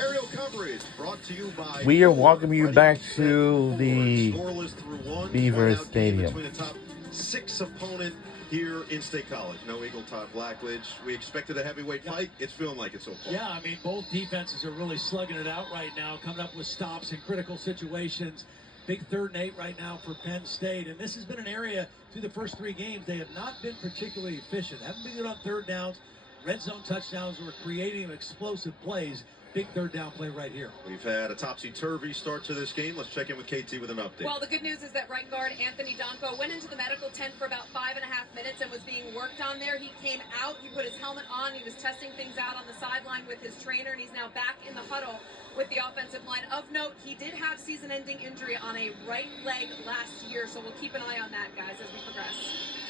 Aerial coverage brought to you by We are welcoming you back to the Beaver Stadium. Between the top 6 opponent here in State College. No Eagle Todd Blackledge. We expected a heavyweight fight. It's feeling like it so far. Yeah, I mean, both defenses are really slugging it out right now, coming up with stops in critical situations. Big 3rd and 8 right now for Penn State. And this has been an area through the first 3 games they have not been particularly efficient. Haven't been good on 3rd downs, red zone touchdowns, or creating explosive plays. Big 3rd down play right here. We've had a topsy-turvy start to this game. Let's check in with KT with an update. Well, the good news is that right guard Anthony Donko went into the medical tent for about 5.5 minutes and was being worked on there. He came out, he put his helmet on, he was testing things out on the sideline with his trainer, and he's now back in the huddle with the offensive line. Of note, he did have season-ending injury on a right leg last year, so we'll keep an eye on that, guys, as we progress.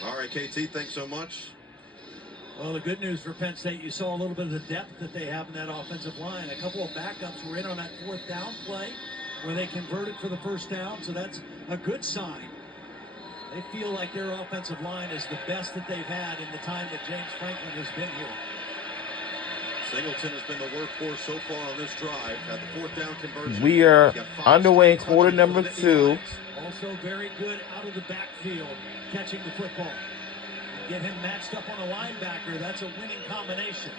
All right, KT, thanks so much. Well, the good news for Penn State, you saw a little bit of the depth that they have in that offensive line. A couple of backups were in on that 4th down play where they converted for the 1st down, so that's a good sign. They feel like their offensive line is the best that they've had in the time that James Franklin has been here. Singleton has been the workhorse so far on this drive. Had the 4th down conversion. We are underway, quarter number 2. Also very good out of the backfield, catching the football. Get him matched up on a linebacker. That's a winning combination.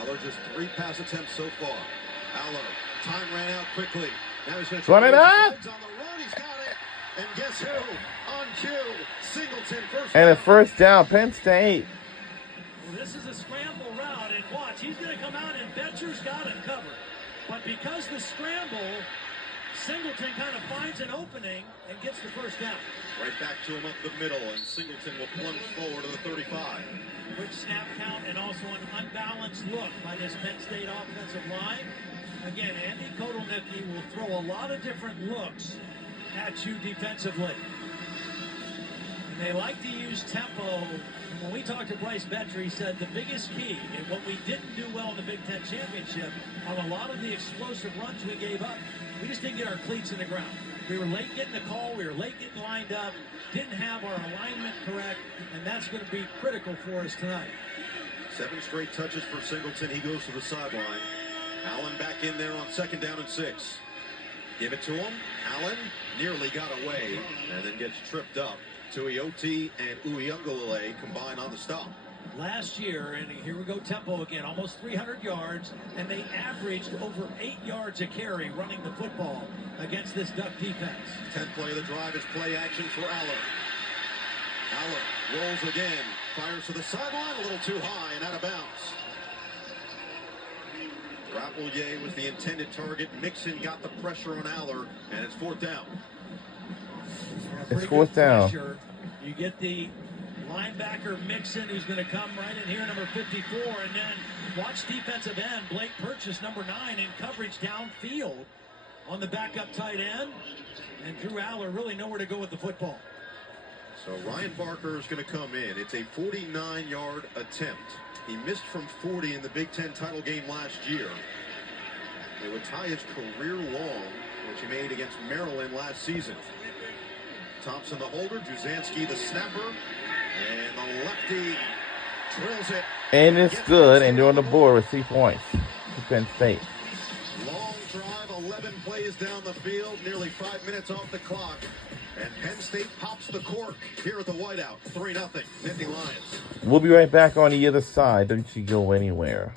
Aller just 3 pass attempts so far. Aller, time ran out quickly. Now he's going to run it up. On the run, he's got it. And guess who? On cue, Singleton first. And a 1st down, Penn State. Well, this is a scramble route, and watch, he's going to come out and Betcher's got it covered. But because the scramble, Singleton kind of finds an opening and gets the 1st down. Right back to him up the middle, and Singleton will plunge forward to the 35. Quick snap count and also an unbalanced look by this Penn State offensive line. Again, Andy Kotelnicki will throw a lot of different looks at you defensively. And they like to use tempo. When we talked to Bryce Betcher, he said the biggest key, and what we didn't do well in the Big Ten Championship, on a lot of the explosive runs we gave up, we just didn't get our cleats in the ground. We were late getting the call, we were late getting lined up, didn't have our alignment correct, and that's going to be critical for us tonight. 7 straight touches for Singleton. He goes to the sideline. Allen back in there on 2nd down and 6. Give it to him. Allen nearly got away and then gets tripped up. Tuioti and Uyunglele combine on the stop. Last year, and here we go tempo again, almost 300 yards, and they averaged over 8 yards a carry running the football against this Duck defense. 10th play of the drive is play action for Aller. Aller rolls again, fires to the sideline, a little too high and out of bounds. Rapelier was the intended target. Mixon got the pressure on Aller, and it's 4th down. It's 4th down. You get the linebacker Mixon, who's going to come right in here, number 54, and then watch defensive end Blake Purchase, number 9, in coverage downfield on the backup tight end, and Drew Aller really nowhere to go with the football. So Ryan Barker is going to come in. It's a 49-yard attempt. He missed from 40 in the Big Ten title game last year. It would tie his career long, which he made against Maryland last season. Thompson the holder, Juszanski the snapper, and the lefty drills it. And it's good, and they're on the board with 3 points to Penn State. Long drive, 11 plays down the field, nearly 5 minutes off the clock. And Penn State pops the cork here at the Whiteout, 3-0, Nittany Lions. We'll be right back on the other side. Don't you go anywhere.